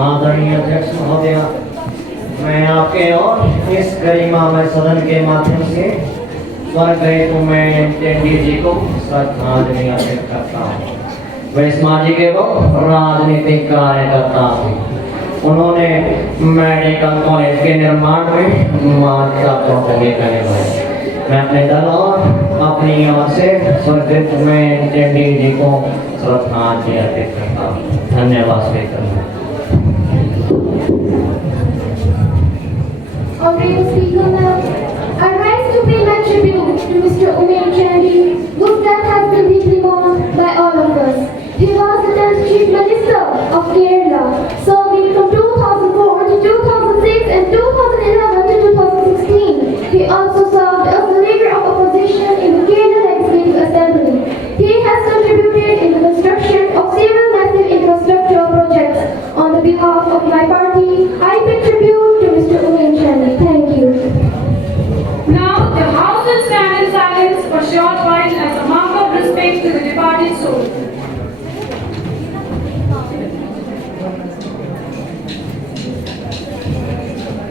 आदरणीय अध्यक्ष महोदय, मैं आपके और इस गरिमामय सदन के माध्यम से स्वर्गीय उमेश चंडी जी को श्रद्धांजलि अर्पित करता हूँ। वे सामाजिक एवं राजनीतिक कार्यकर्ता थे। उन्होंने मेडिकल कॉलेज के निर्माण में महत्वपूर्ण भूमिका निभाई। मैं अपने दल और अपनी ओर से स्वर्गीय उमेश चंडी जी को श्रद्धांजलि अर्पित करता हूँ। धन्यवाद speaker. Honorable Speaker, I rise to pay my tribute to Mr. Umesh Chandy, whose death has been deeply mourned by all of us. He was the 10th Chief Minister of Kerala, serving from 2004 to 2006 and 2011 to 2016. He also served as the leader of opposition in the Kerala Legislative Assembly. He has contributed in the construction of several massive infrastructure projects. On the behalf of my party, I pay tribute to Mr. Umesh Chandy. Thank you. Now, the House will stand in silence for a short while as a mark of respect to the departed soul.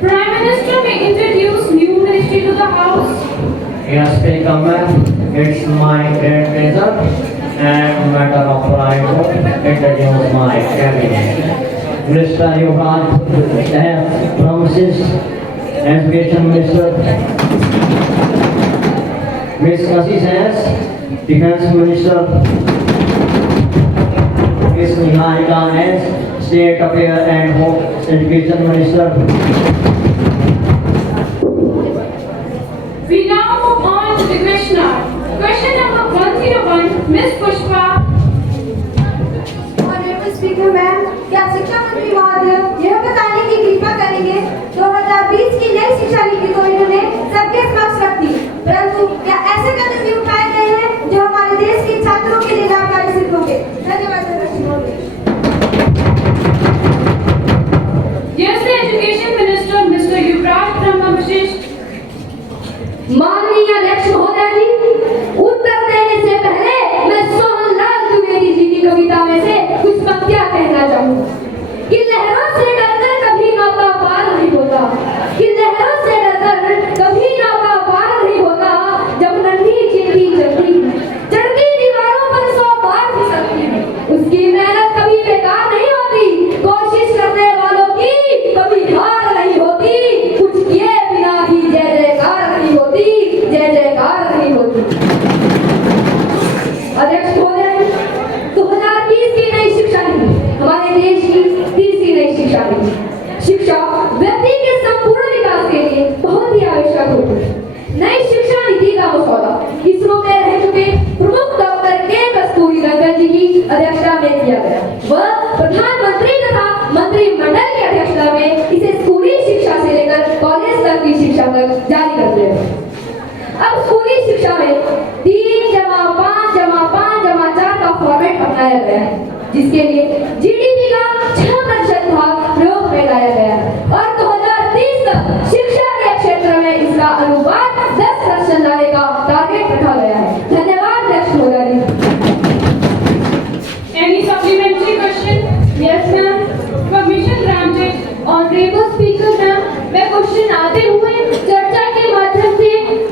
Prime Minister may introduce new ministry to the House. Yes, Speaker ma'am, it's my great pleasure and matter of pride to introduce my cabinet. Minister Yuvraj F. Promises, Education Minister, Ms. Kassis S. Defense Minister, Ms. Niharika S. State Affairs and Home Education Minister. We now move on to the question hour. Question number 101, Ms. Pushpa. Honorable Speaker ma'am, क्या शिक्षा मंत्री महोदय यह बताने की कृपा करेंगे 2020 की नई शिक्षा नीति को इन्होंने सबके समक्ष रख दी, परंतु क्या ऐसे कदम भी उठाए गए हैं जो हमारे देश के छात्रों के लिए लाभकारी सिद्ध होंगे? धन्यवाद अध्यक्ष महोदय। Yes, the Education Minister, Mr. Yuvraj Brahmavishist. माननीय अध्यक्ष महोदय जी, उत्तर देने से पहले मैं सोहनलाल द्विवेदी जी की कविता में से कुछ पंक्तियां कहना चाहूँ कि लहरों से डरकर कभी नौका पार नहीं होता, कि लहरों से डरकर कभी नौका पार नहीं होता, जब नन्ही चिट्ठी चढ़ती दीवारों पर 100 बार फिसलती है, उसकी मेहनत कभी बेकार नहीं होती, कोशिश करने वालों की कभी हार नहीं होती, कुछ किए बिना ही जय जयकार नहीं होती, जय जयकार नहीं होती। अध्यक्ष महोदय, 2020 की नई शिक्षा नीति हमारे देश की तीसरी नई शिक्षा नीति। शिक्षा व्यक्ति के संपूर्ण विकास के लिए बहुत ही आवश्यक होती है। नई शिक्षा नीति का मसौदा इसरो में रह चुके प्रमुख डॉक्टर के कस्तूरीरंगन जी की अध्यक्षता में किया गया। वह प्रधानमंत्री तथा मंत्रिमंडल की अध्यक्षता में इसे स्कूली शिक्षा से लेकर कॉलेज तक की शिक्षा तक जारी करते हैं। अब स्कूली शिक्षा में 3+5+5+4 का फॉर्मेट अपनाया गया है, जिसके लिए जीडीपी का 6% भाग प्रयोग में लाया गया है और 2030 तक शिक्षा के क्षेत्र में इसका अनुपात 10% लाने का टारगेट रखा गया है। धन्यवाद अध्यक्ष महोदय जी। Any supplementary question? Yes ma'am. Permission granted. Honorable Speaker ma'am, मैं क्वेश्चन आते हुए चर्चा के माध्यम से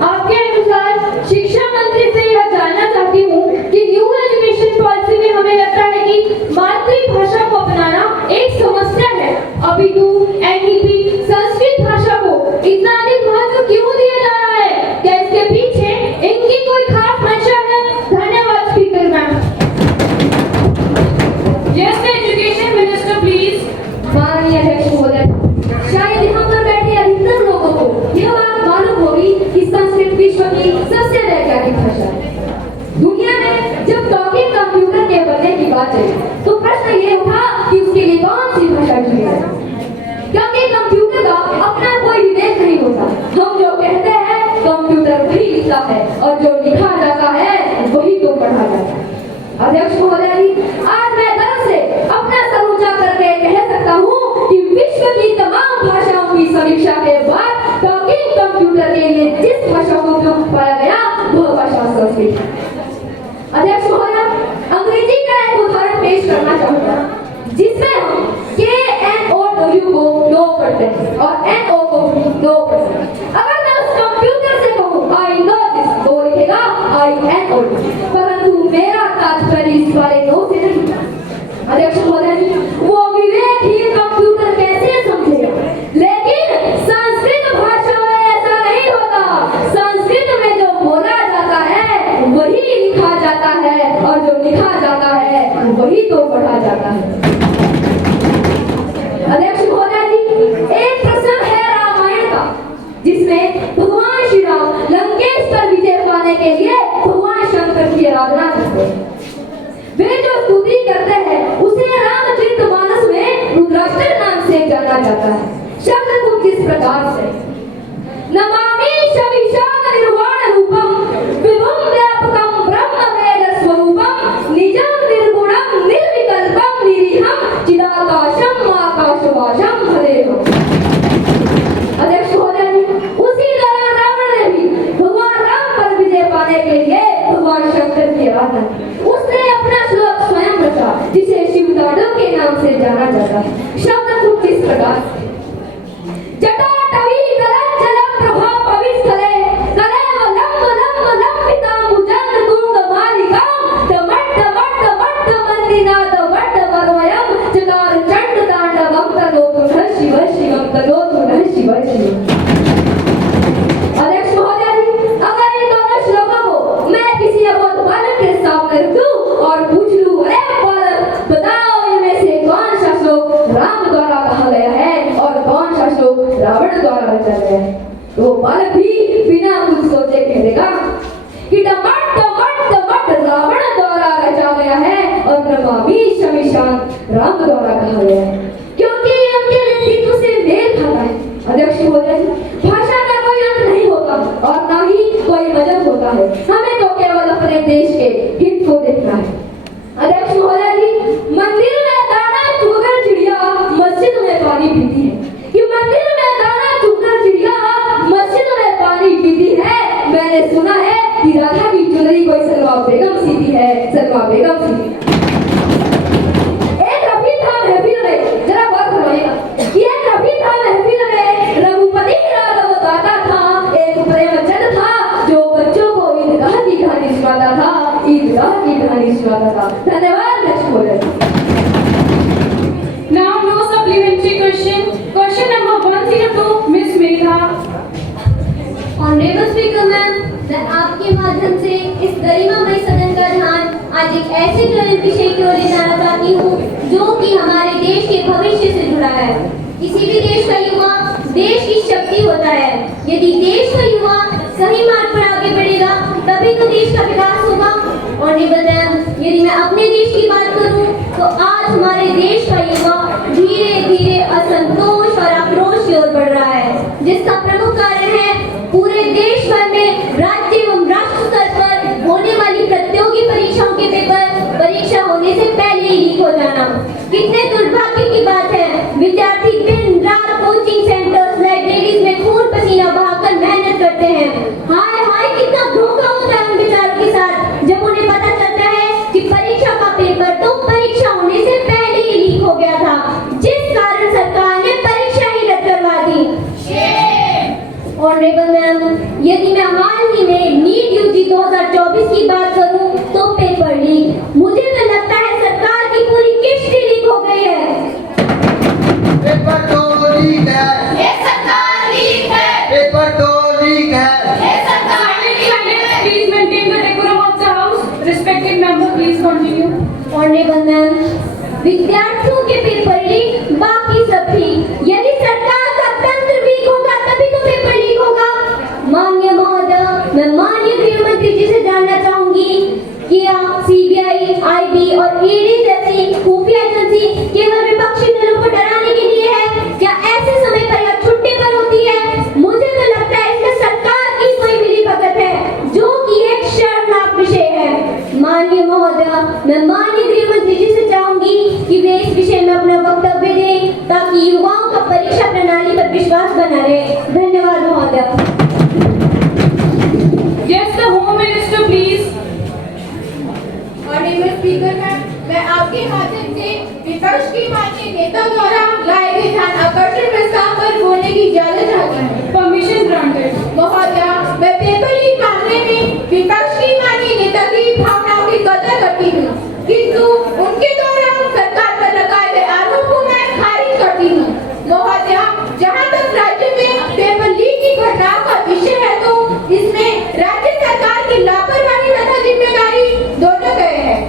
आपके अनुसार शिक्षा मंत्री से यह जानना चाहती हूँ कि न्यू एजुकेशन पॉलिसी में हमें लगता है कि मातृभाषा को अपनाना एक समस्या है, अपितु एनईपी संस्कृत भाषा को इतना अधिक महत्व क्यों दिया जा रहा है? क्या इसके पीछे इनकी कोई खास मंशा है? धन्यवाद speaker ma'am. Yes, the Education Minister, please. माननीय अध्यक्ष महोदय, शायद यहाँ पर बैठे अधिकतर लोगों को यह बात मालूम होगी कि संस्कृत विश्व की सबसे वैज्ञानिक भाषा है। दुनिया में जब टॉकिंग कंप्यूटर के बनने की बात चली तो प्रश्न ये उठा कि उसके लिए कौन सी भाषा चुनी जाए, क्योंकि कंप्यूटर का अपना कोई विवेक नहीं होता। हम जो कहते हैं कंप्यूटर वही लिखता है और जो लिखा जाता है वही तो पढ़ा जाता है। अध्यक्ष महोदय जी, आज मैं गर्व से अपना सर ऊंचा करके कह सकता हूँ कि विश्व की तमाम भाषाओं की समीक्षा के बाद टॉकिंग कंप्यूटर के लिए जिस भाषा को उपयुक्त पाया गया वह भाषा संस्कृत है। अध्यक्ष महोदय, अंग्रेजी का एक उदाहरण पेश करना चाहूंगा जिसमें हम KNO W को नो करते हैं और NO को नो करते हैं। अगर मैं उस कंप्यूटर से कहूँ I know this तो लिखेगा INO, परंतु मेरा तात्पर्य इस वाले नो से नहीं। अध्यक्ष महोदय, वो विवेकहीन कंप्यूटर कैसे समझेगा? लेकिन संस्कृत भाषा में ऐसा नहीं होता। संस्कृत में जो बोला जाता है वही लिखा जाता है और जो लिखा जाता है वही तो पढ़ा जाता है। अध्यक्ष महोदय जी, एक प्रसंग है रामायण का जिसमें भगवान श्री राम लंकेश पर विजय पाने के लिए भगवान शंकर की आराधना करते हैं। वे जो स्तुति करते हैं उसे रामचरितमानस में रुद्राष्टक नाम से जाना जाता है। शब्द कुछ इस प्रकार से: नमामि शमिशान निर्वाण रूपम विभुम व्यापकम ब्रह्म वेद स्वरूपम निजं निर्गुणं निर्विकल्पं निरीहं चिदाकाशं आकाशवासं हरेहम्। अध्यक्ष महोदय, उसी दौरान रावण ने भी भगवान राम पर विजय पाने के लिए भगवान शंकर की आराधना की। उसने अपना श्लोक स्वयं रचा जिसे शिव तांडव के नाम से जाना जाता है। शब्द कुछ इस प्रकार से: जटाटवी कलंजलं प्रभा पवित्स्थले कलेव लंब लंब लंबितां भुजंग तुंग मालिकां दमट्ट मंदिनाद वट्ट वरवयं चकार चंड तांडवं तनोतु नः शिव शिवं तनोतु नः शिव शिवं। अध्यक्ष महोदय, अगर इन दोनों श्लोकों को मैं किसी अबोध बालक के सामने रख दूं और पूछ लूं, अरे बालक बताओ इनमें से कौन सा श्लोक राम द्वारा कहा गया है और कौन सा श्लोक रावण द्वारा रचा गया है, तो बालक भी बिना कुछ सोचे कह देगा कि टमट रावण द्वारा रचा गया है और नमामि शमिशान राम द्वारा कहा गया है, क्योंकि ये उनके व्यक्तित्व से मेल खाता है। अध्यक्ष महोदय, भाषा का कोई अंत नहीं होता और ना ही कोई मजहब होता है। हमें तो केवल अपने देश के हित को देखना है। अध्यक्ष महोदय जी, मंदिर में दाना चुगकर चिड़िया मस्जिद में पानी पीती है कि मंदिर में दाना चुगकर चिड़िया मस्जिद में पानी पीती है। मैंने सुना है कि राधा की चुनरी कोई सलमा बेगम सीती है, सलमा बेगम सीती है। एक रफी था महफिल में, जरा बात सुनिएगा कि एक रफी था महफिल में रघुपति राघव गाता था। एक प्रेमचंद था जो बच्चों को ईदगाह की कहानी सुनाता था, ईदगाह की कहानी सुनाता था। धन्यवाद अध्यक्ष महोदय। Now no supplementary question. Question number 102, Miss Megha. Honourable speaker ma'am, मैं आपके माध्यम से इस गरिमामय सदन का ध्यान आज एक ऐसे ज्वलंत विषय की ओर ले जाना चाहती हूँ जो कि हमारे देश के भविष्य से जुड़ा है। किसी भी देश का युवा देश की शक्ति होता है। यदि देश का युवा सही मार्ग पर आगे बढ़ेगा तभी तो देश का विकास होगा। ऑनरेबल मैम, यदि मैं अपने देश की बात करूं तो आज हमारे देश का युवा धीरे धीरे असंतोष और आक्रोश की ओर बढ़ रहा है, जिसका प्रमुख कारण है पूरे देश भर में राज्य एवं राष्ट्र स्तर पर होने वाली प्रतियोगी परीक्षाओं के पेपर परीक्षा होने से पहले ही लीक हो जाना। कितने दुर्भाग्य की बात है, विद्यार्थी दिन रात कोचिंग सेंटर्स लाइब्रेरीज में खून पसीना बहाकर मेहनत करते हैं। हाय हाय, कितना धोखा होता है उन बेचारों के साथ जब उन्हें पता चलता है कि परीक्षा का पेपर तो परीक्षा होने से पहले ही लीक हो गया था, जिस कारण सरकार ने परीक्षा ही रद्द करवा दी। ऑनरेबल मैम, यदि मैं हाल ही में नीट यूजी 2024 की बात करूं तो पेपर लीक, मुझे तो लगता है सरकार की पूरी किश्त ही लीक हो गई है। पेपर तो लीक है, ये सरकार लीक है, पेपर तो लीक है, ये सरकार लीक है। Please maintain the decorum of the house. Respected member, please continue. Honourable ma'am, विद्यार्थियों के पेपर लीक, बाकी सब ठीक। यदि सरकार का तंत्र वीक होगा तभी तो पेपर लीक होगा। माननीय महोदय, मैं माननीय गृह मंत्री जी से जानना चाहूंगी कि सीबीआई, आईबी और ईडी जैसी खुफिया एजेंसी केवल विपक्षी दलों को डराने के लिए है, क्या ऐसे समय पर या छुट्टी पर होती है? मुझे तो लगता है इसमें सरकार की कोई मिलीभगत है, जो कि एक शर्मनाक विषय है। माननीय महोदय, मैं माननीय गृह मंत्री जी से चाहूंगी कि वे इस विषय में अपना वक्तव्य दें ताकि युवाओं का परीक्षा प्रणाली पर विश्वास बना रहे। धन्यवाद महोदय। Yes, the Home Minister, please. Honourable speaker ma'am, मैं मैं आपके माध्यम से विपक्ष की माननीय नेता द्वारा लाए गए ध्यान आकर्षण प्रस्ताव पर बोलने की इजाजत चाहता हूँ। Permission granted. महोदया, मैं पेपर लीक मामले में विपक्ष की माननीय नेता की भावनाओं की कदर करती हूँ, किंतु उनके द्वारा सरकार पर लगाए गए आरोप को मैं खारिज करती हूँ। महोदया, जहाँ तक राज्य में पेपर लीक की घटनाओं का विषय है तो इसमें राज्य सरकार की लापरवाही तथा जिम्मेदारी दोनों गए हैं।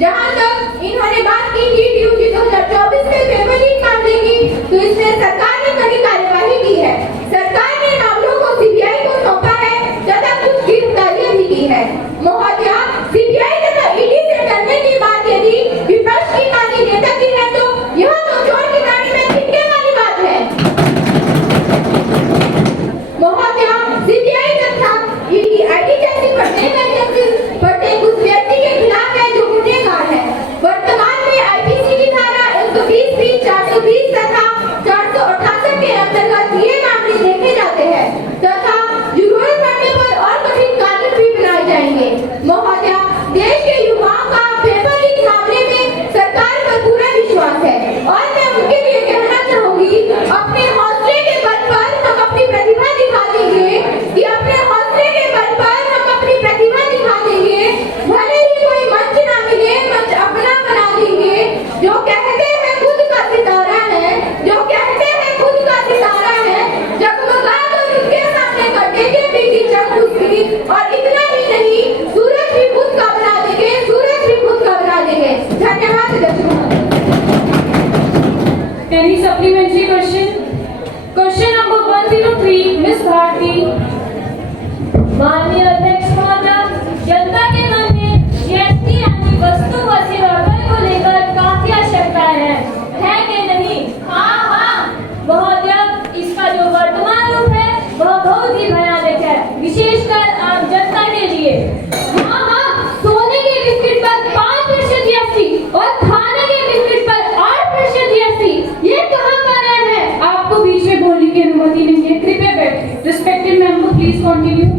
जहाँ तक इन्होंने बात की थी ड्यूटी 2024 में पेपर लीक मामले की, तो इसमें सरकार ने कड़ी कार्यवाही की है। सरकार ने मामलों को सीबीआई को सौंपा है तथा कुछ गिरफ्तारियां भी की है। महोदया, सीबीआई तथा ईडी से डरने की बात यदि विपक्ष की माननीय नेता की है तो यह तो चोर की गाड़ी में छिटके वाली बात है। महोदया, सीबीआई तथा ईडी आईटी जैसी बढ़ते कुछ व्यक्ति के खिलाफ है जो गुनहगार है। वर्तमान में आईपीसी की धारा 120, 420 तथा 468 के अंतर्गत ये मामले देखे जाते हैं तथा जरूरत पड़ने पर और कठिन कानून भी बनाए जाएंगे। महोदया, देश के युवाओं का पेपर लीक मामले में सरकार पर पूरा विश्वास है और मैं उनके लिए कहना चाहूंगी, अपने हौसले के बल पर हम अपनी प्रतिभा दिखा देंगे कि अपने हौसले के बल पर हम अपनी प्रतिभा दिखा देंगे। भले ही कोई मंच ना मिले, मंच अपना बना देंगे। जो कहते हैं खुद का सितारा है, जो कहते हैं खुद का सितारा है, जगमगा कर उनके सामने कर देंगे बीती चमकूसी। और इतना ही नहीं, सूरज भी खुद का बना देंगे, सूरज भी खुद का बना देंगे। धन्यवाद दर्शकों। Any supplementary question? Question number 103, Miss Bharti. माननीय अध्यक्ष महोदय, जनता के मन में जीएसटी यानी वस्तु व सेवा कर को लेकर काफी आशंकाएं है कि नहीं? हाँ। महोदय, इसका जो वर्तमान रूप है वह बहुत ही भयानक है, विशेषकर आम जनता के लिए। हाँ, सोने के बिस्किट पर 5% जीएसटी और खाने के बिस्किट पर 8% जीएसटी, ये कहाँ का न्याय है? आपको बीच में बोलने की अनुमति नहीं है, कृपया बैठिए। Respected member, please continue.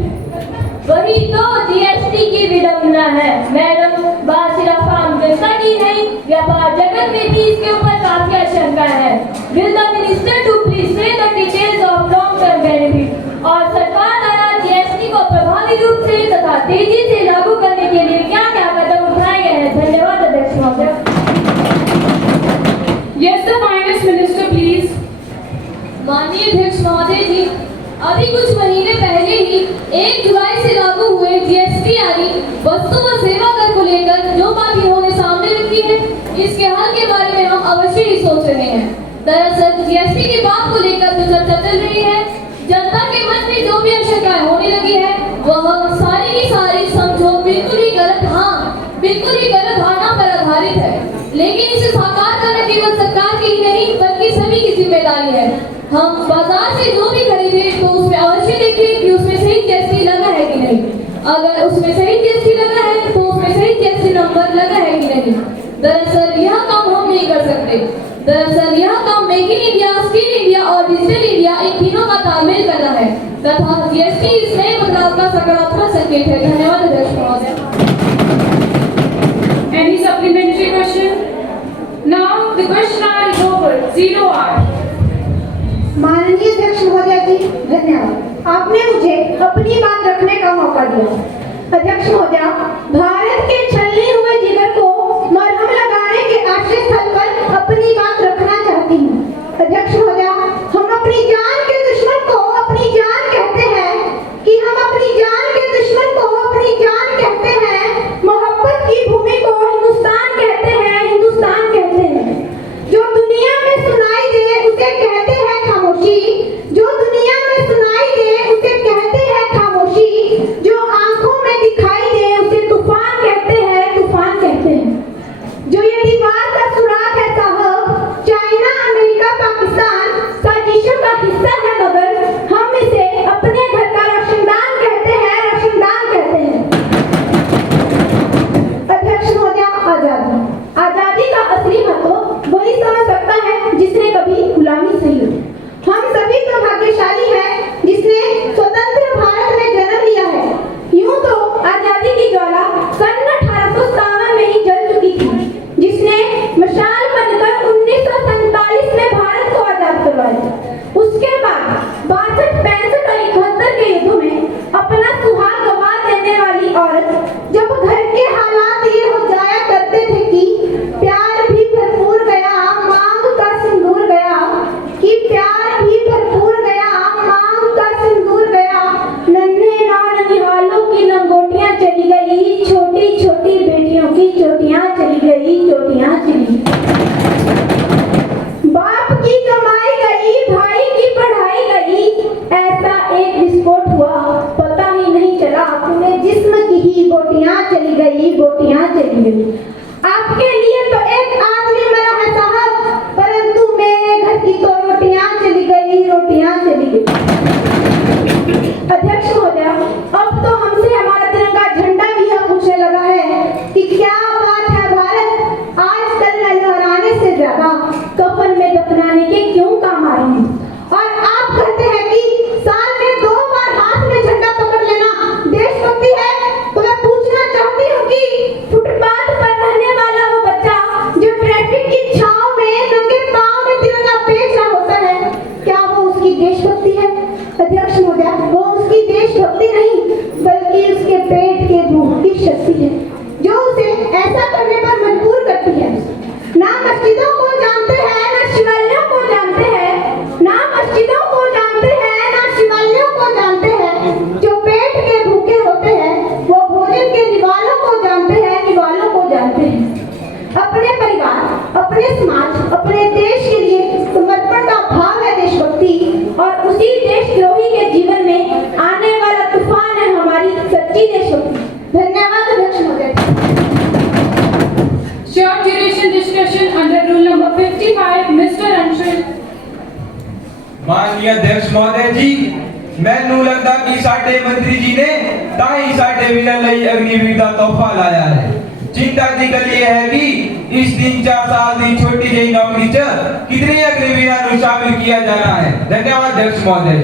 वही तो जीएसटी की विडंबना है मैडम। बात सिर्फ आम जनता की नहीं, व्यापार जगत में भी इसके ऊपर काफी आशंका है। Will the minister to please say the details of long-term benefit? और सरकार द्वारा जीएसटी को प्रभावी रूप से तथा तेजी से लागू करने के लिए क्या क्या कदम उठाए गए हैं? धन्यवाद अध्यक्ष महोदय। Yes, the finance minister, please. माननीय अध्यक्ष महोदय जी, अभी कुछ महीने पहले ही 1 जुलाई से लागू हुए जीएसटी यानी वस्तु व सेवा कर को लेकर जो बात इन्होंने सामने रखी है, इसके हल के बारे में हम अवश्य ही सोच रहे हैं। दरअसल जीएसटी की बात को लेकर जो चर्चा चल रही है, जनता के मन में जो भी आशंकाएं होने लगी है, वह सारी की सारी समझो बिल्कुल ही गलत धारणा पर आधारित है। लेकिन इसे साकार करना केवल सरकार की ही नहीं बल्कि सभी की जिम्मेदारी है। हम बाजार से जो भी खरीदे तो उसमें अवश्य देखें कि उसमें सही जीएसटी लगा है कि नहीं। अगर उसमें सही जीएसटी लगा है तो उसमें सही जीएसटी नंबर लगा है कि नहीं। दरअसल यह काम हम नहीं कर सकते। दरअसल यह काम make in India, skill India और डिजिटल इंडिया इन तीनों का तालमेल करना है तथा जीएसटी इस नए बदलाव का सकारात्मक संकेत है। धन्यवाद अध्यक्ष महोदय। Any supplementary question? Now the question hour is over. 0 hour. माननीय अध्यक्ष महोदय जी, धन्यवाद। आपने मुझे अपनी बात रखने का मौका दिया। अध्यक्ष महोदय, भारत के छलने हुए जिगर को मरहम लगाने के आश्रय स्थल पर अपनी बात रखना चाहती हूँ। अध्यक्ष महोदय, हम अपनी जान के दुश्मन को अपनी जान कहते हैं कि हम अपनी जान के दुश्मन को अपनी जान कहते हैं। मोहब्बत की भूमि को हिंदुस्तान कहते हैं, हिंदुस्तान कहते हैं। जो दुनिया में सुनाई दे उसे कहते हैं खामोशी, जो दुनिया में सुनाई दे उसे कहते हैं खामोशी, जो आंखों में दिखाई दे उसे तूफान कहते हैं, गई, बोटियां चली गई। आपके लिए तो एक आदमी मरा है साहब, परंतु मेरे घर की तो रोटियां चली गई, रोटियां चली गई। अध्यक्ष महोदय, अब तो हमसे हमारा तिरंगा झंडा भी यह पूछने लगा है कि क्या बात है भारत, आजकल मैं लहराने से ज्यादा कफन में दफनाने के क्यों काम आ रही हूँ। और आप कहते हैं कि साल में 2 बार हाथ में झंडा पकड़ लेना देशभक्ति है, तो मैं पूछना चाहती हूँ कि फुटपाथ पर रहने वाला वो बच्चा जो ट्रैफिक की छांव में नंगे पांव में तिरंगा बेच रहा होता है, क्या वो उसकी देशभक्ति है। अध्यक्ष महोदय, वो उसकी देशभक्ति नहीं बल्कि उसके पेट के भूख की शक्ति है जो उसे ऐसा करने पर मजबूर करती है। ना मस्जिदों को जानते हैं, ना शिवालयों को जानते हैं, ना मस्जिदों को जानते हैं, ना शिवालयों को जानते हैं। जो पेट के भूखे होते हैं वो भोजन के निवालों को जानते हैं, निवालों को जानते हैं। अपने परिवार, अपने समाज, अपने देश के लिए समर्पण का भाव है देशभक्ति, और उसी देशद्रोही के जीवन में आने वाला तूफान है हमारी सच्ची देशभक्ति। धन्यवाद अध्यक्ष महोदय। Short duration discussion under rule number 55, Mr. Anshul. माननीय अध्यक्ष महोदय जी, मैनू लगता कि साडे मंत्री जी ने ताई साडे वीरां लई अग्निवीर दा तोहफा लाया है। चिंता की गल ये है कि इस 3-4 साल की छोटी जी नौकरी च कितने अग्निवीरां नू शामिल किया जा रहा है। धन्यवाद अध्यक्ष महोदय।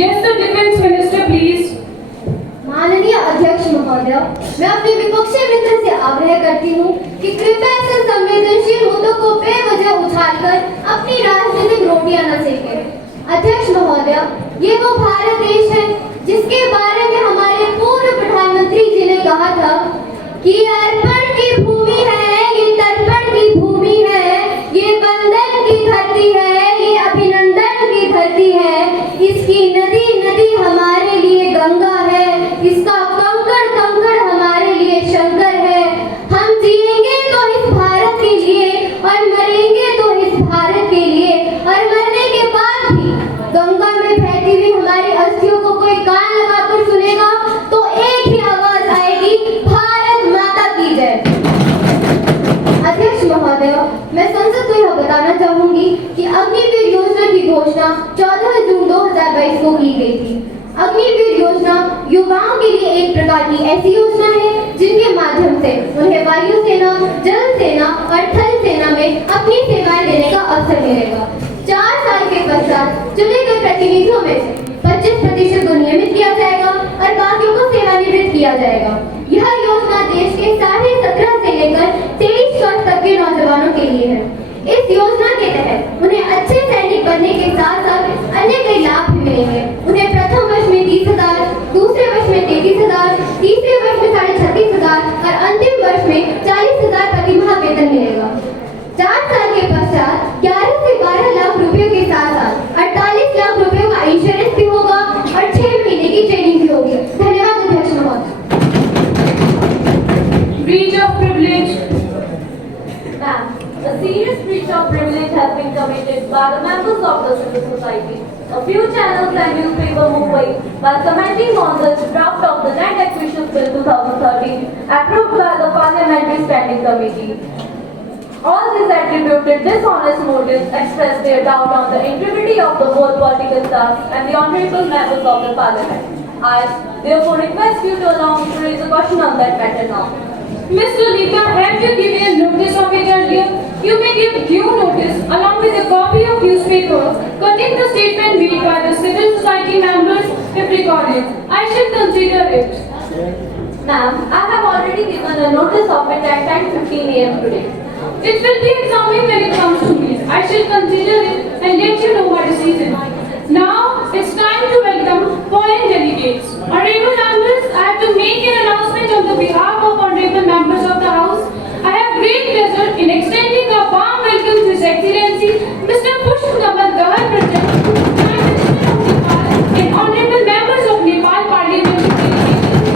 Yes, the defense minister, please. माननीय अध्यक्ष महोदय, मैं अपने विपक्षी मित्र से आग्रह करती हूँ कि कृपया ऐसे संवेदनशील मुद्दों को बेवजह उछालकर अपनी राजनीतिक रोटियां न सेकें। अध्यक्ष महोदय, ये वो भारत देश है जिसके बारे में हमारे पूर्व प्रधानमंत्री जी ने कहा था कि अर्पण की भूमि है, ये तर्पण की भूमि है, ये वंदन की धरती है, ये अभिनंदन की धरती है। इसकी नदी नदी हमारे लिए गंगा है, इसका कंकड़ कंकड़ हमारे लिए शंकर है। हम जिएंगे तो इस भारत के लिए और मरेंगे तो इस भारत के लिए, और मरने के बाद भी गंगा में बहती हुई हमारी अस्थियों को कोई कान लगाकर सुनेगा तो एक ही आवाज आएगी, भारत माता की जय। अध्यक्ष महोदय, मैं संसद को यह बताना चाहूंगी कि अग्निवीर योजना की घोषणा 14 जून 2022 को की गई थी। अग्निवीर योजना युवाओं के लिए एक प्रकार की ऐसी योजना है जिनके माध्यम से उन्हें वायु सेना, जल सेना और थल सेना में अपनी सेवाएं देने का अवसर मिलेगा। 4 साल के पश्चात चुने गए प्रतिनिधियों में से 25% को नियमित किया जाएगा और बाकियों को सेवानिवृत्त किया जाएगा। यह योजना देश के 17.5 से लेकर 23 वर्ष तक के नौजवानों के लिए है। इस योजना के तहत उन्हें अच्छे सैनिक बनने के साथ साथ अन्य कई लाभ भी मिलेंगे। उन्हें प्रथम वर्ष में 30,000, दूसरे वर्ष में 33,000, तीसरे वर्ष में 36,500 और अंतिम वर्ष में 40,000 प्रति माह वेतन मिलेगा। 4 साल के पश्चात 11 से 12 लाख रुपयों के साथ साथ 48 लाख रुपयों का इंश्योरेंस भी होगा और 6 महीने की ट्रेनिंग भी होगी। धन्यवाद अध्यक्ष महोदय। Breach of privilege. Ma'am, a serious breach of privilege has been committed by the members of the civil society. A few channels and newspaper Mumbai, while commenting on the draft of the Land Acquisitions Bill 2013, approved by the Parliamentary Standing Committee. All these attributed dishonest motives expressed their doubt on the integrity of the whole political class and the honourable members of the Parliament. I therefore request you to allow me to raise a question on that matter now. Mr. Lika, have you given notice of it earlier? You may give due notice along with a copy of newspaper containing the statement made by the civil society members if recorded. I shall consider it. Ma'am, I have already given a notice of it at 10:15 a.m. today. It will be examined when it comes to me. I shall consider it and let you know my decision. Now it's time to welcome foreign delegates. Honorable members, I have to make an announcement on the behalf of honorable members of the House. I have great pleasure in extending a warm welcome to His Excellency Mr. Pushpakamar Dahal Prachand, Prime Minister of Nepal, and honorable members of Nepal Parliamentary delegation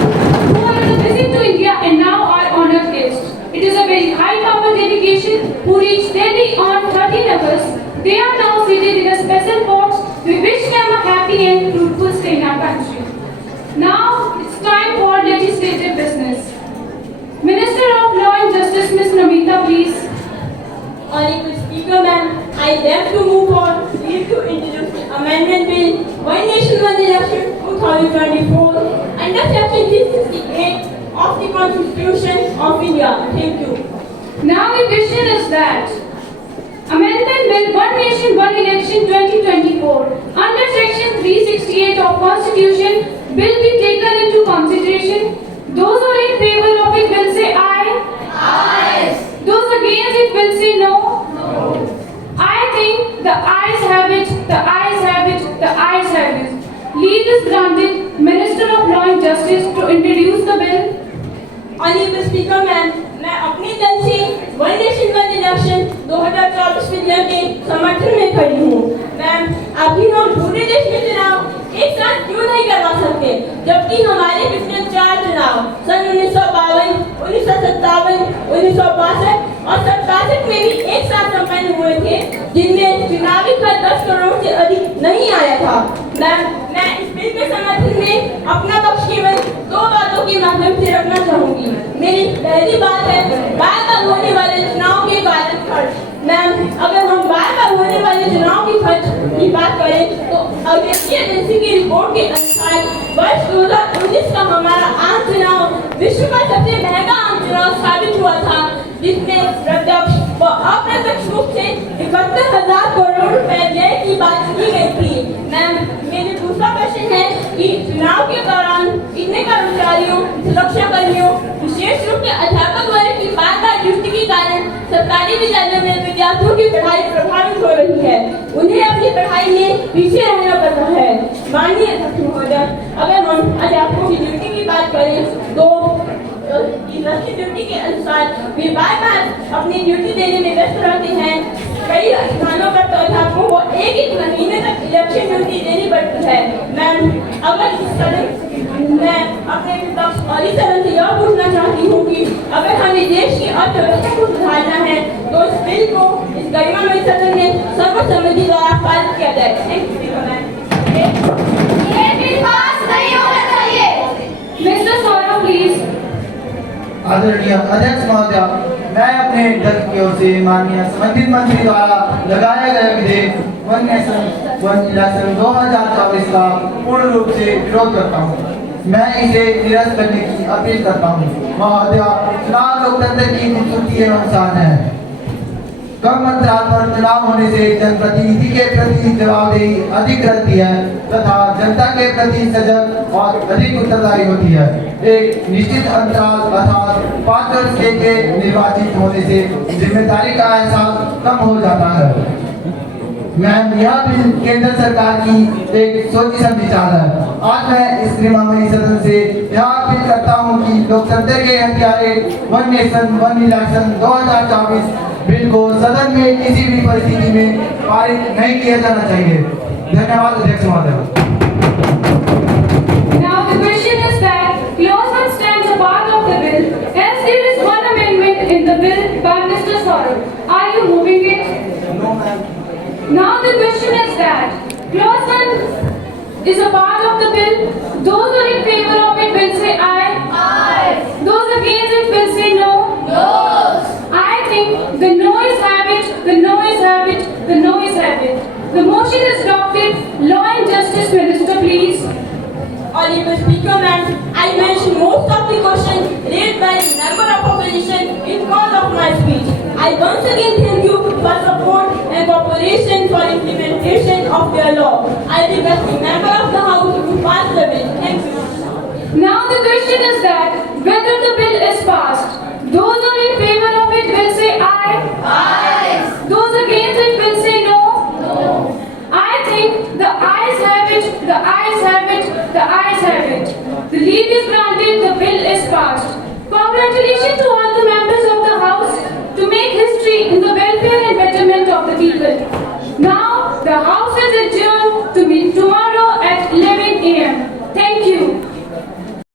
who are on a visit to India and now are honored guests. It is a very high-power delegation who reached Delhi on 13 August. They are now seated in a special box. We wish them a happy and fruitful stay in our country. Now it's time for legislative I dare to move on, leave to introduce Amendment Bill, One Nation One Election 2024, under Section 368 of the Constitution of India. Thank you. Now the question is that Amendment Bill One Nation One Election 2024 under Section 368 of Constitution will be taken into consideration. Those who are in favor of it will say aye. Aye. Those against it will say no. No. I think the ayes have it, the ayes have it, the ayes have it. Leave is granted Minister of Law and Justice to introduce the bill. Honorable Speaker ma'am, मैं अपनी दल से one nation one election 2024 विधेयक के समर्थन में खड़ी हूँ। मैम, अभी हम पूरे देश में चुनाव एक साथ क्यों नहीं करवा सकते, जबकि हमारे पिछले 4 चुनाव सन 1952, 1957, 1962 और 67 में भी एक साथ संपन्न हुए थे, जिनमें चुनावी खर्च 10 करोड़ से अधिक नहीं आया था। मैम, मैं इस बिल के समर्थन में अपना पक्ष केवल 2 बातों के माध्यम से रखना चाहूंगी। मेरी पहली बात है बार-बार होने वाले चुनाव के कारण खर्च। मैम, अगर हम बार-बार होने वाले चुनाव के खर्च की बात करें तो अमेरिकी एजेंसी की रिपोर्ट के अनुसार वर्ष 2019 का हमारा आम चुनाव विश्व का सबसे महंगा आम चुनाव साबित हुआ था, जिसमें प्रत्यक्ष व अप्रत्यक्ष रूप से 71,000 करोड़ रुपए व्यय की बात की गई थी। मैम, मेरा दूसरा प्रश्न है कि चुनाव के दौरान इतने कर्मचारियों, सुरक्षा कर्मियों, विशेष रूप से अध्यापक वर्ग की बार-बार ड्यूटी के कारण सरकारी विद्यालयों में विद्यार्थियों की पढ़ाई प्रभावित हो रही है। उन्हें अपनी पढ़ाई में पीछे रहना पड़ रहा है। माननीय अध्यक्ष महोदय, अगर हम अध्यापकों की ड्यूटी की बात करें तो इलेक्शन ड्यूटी के अनुसार वे बार-बार अपनी ड्यूटी देने में व्यस्त रहते हैं। कई स्थानों पर तो अध्यापकों को एक महीने तक इलेक्शन ड्यूटी देनी पड़ती है। मैम, अगर इस तरह मैं अपने विपक्ष और इस तरह से यह पूछना चाहती हूँ कि अगर हमें देश की अर्थव्यवस्था को सुधारना है तो इस बिल को इस गरिमामय सदन में सर्वसम्मति द्वारा पारित किया जाए। Thank you ma'am. ये बिल पास नहीं होना चाहिए। Mr. Saurabh, please. आदरणीय अध्यक्ष महोदय, मैं अपने दल की ओर से माननीय संबंधित मंत्री द्वारा लगाया गया विधेयक वन नेशन वन इलेक्शन 2024 का पूर्ण रूप से विरोध करता हूँ। मैं इसे निरस्त करने की अपील करता हूँ। महोदय, चुनाव लोकतंत्र की खूबसूरती एवं शान है। कम अंतराल पर चुनाव होने से जनप्रतिनिधि के प्रति जवाबदेही अधिक रहती है तथा जनता के प्रति सजग और अधिक उत्तरदायी होती है। एक निश्चित अंतराल अर्थात 5 वर्ष के निर्वाचित होने से जिम्मेदारी का एहसास कम हो जाता है। मैम, यह बिल केंद्र सरकार की एक सोची समझी चाल है। आज मैं इस गरिमामयी सदन से यह अपील करता हूँ कि लोकतंत्र के हथियारे one nation one election 2024 bill को सदन में किसी भी परिस्थिति में पारित नहीं किया जाना चाहिए। धन्यवाद अध्यक्ष महोदय। Now the question is that clause 1 stands a part of the bill as there is one amendment in the bill by Mr. Saurabh. Are you moving it? No, ma'am. Now the question is that clause 1 is a part of the bill. Those who are in favor of it will say aye. Aye. Those against it will say no. No. I think the noes have it, the noes have it, the noes have it. The motion is adopted. Law and Justice Minister, please. Honorable Speaker ma'am, I mentioned most of the questions raised by the member of opposition in course of my speech. I once again thank you for support and cooperation for implementation of their law. I request the member of the House to pass the bill. Thank you. Now the question is that whether the bill